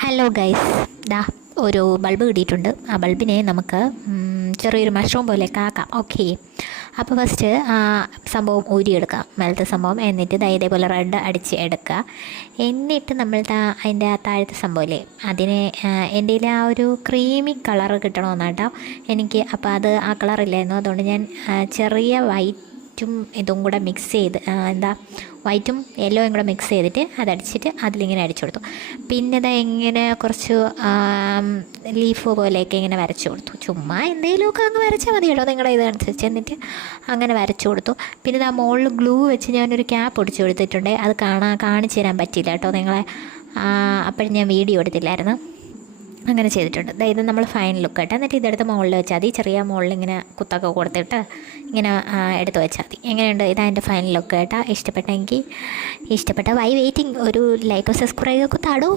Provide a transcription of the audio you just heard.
Hello guys, ദാ ഒരു bulb കിട്ടിയിട്ടുണ്ട്. ആ ബൾബിനെ നമുക്ക് ചെറിയൊരു മഷ്റൂം പോലെയൊക്കെ ആക്കാം. ഓക്കെ, അപ്പോൾ ഫസ്റ്റ് സംഭവം ഊരിയെടുക്കാം, മേലത്തെ സംഭവം. എന്നിട്ട് ഇതേപോലെ റെഡ് അടിച്ച് എടുക്കുക. എന്നിട്ട് നമ്മൾ അതിൻ്റെ ആ താഴത്തെ സംഭവമില്ലേ, അതിനെ എൻ്റെ ആ ഒരു ക്രീമി കളറ് കിട്ടണമെന്നാട്ടോ എനിക്ക്. അപ്പോൾ അത് ആ കളറില്ലായിരുന്നു, അതുകൊണ്ട് ഞാൻ ചെറിയ വൈറ്റും ഇതും കൂടെ മിക്സ് ചെയ്ത് വൈറ്റും യെല്ലോയും കൂടെ മിക്സ് ചെയ്തിട്ട് അതടിച്ചിട്ട് അതിലിങ്ങനെ അടിച്ചു കൊടുത്തു. പിന്നെ ഇത് ഇങ്ങനെ കുറച്ച് ലീഫ് പോലെയൊക്കെ ഇങ്ങനെ വരച്ചു കൊടുത്തു. ചുമ്മാ എന്തെങ്കിലുമൊക്കെ അങ്ങ് വരച്ചാൽ മതി കേട്ടോ, നിങ്ങളുടെ ഇതനുസരിച്ച്. എന്നിട്ട് അങ്ങനെ വരച്ചു കൊടുത്തു. പിന്നെ ആ മുകളിൽ ഗ്ലൂ വെച്ച് ഞാനൊരു ക്യാപ്പ് ഒടിച്ചു കൊടുത്തിട്ടുണ്ട്. അത് കാണിച്ചു തരാൻ പറ്റിയില്ല കേട്ടോ നിങ്ങളെ, അപ്പോഴും ഞാൻ വീഡിയോ എടുത്തില്ലായിരുന്നു. അങ്ങനെ ചെയ്തിട്ടുണ്ട്. ഇത് നമ്മൾ ഫൈൻ ലുക്ക് ആയിട്ട്. എന്നിട്ട് ഇതെടുത്ത് മുകളിൽ വെച്ചാൽ മതി. ചെറിയ മുകളിൽ ഇങ്ങനെ കുത്തൊക്കെ കൊടുത്തിട്ട് ഇങ്ങനെ എടുത്ത് വെച്ചാൽ മതി. എങ്ങനെയുണ്ട്? ഇതതിൻ്റെ ഫൈൻ ലുക്ക് ആയിട്ട്. ഇഷ്ടപ്പെട്ട വൈ വെയിറ്റിംഗ്, ഒരു ലൈക്ക് സബ്സ്ക്രൈബ് ഒക്കെ താടൂ.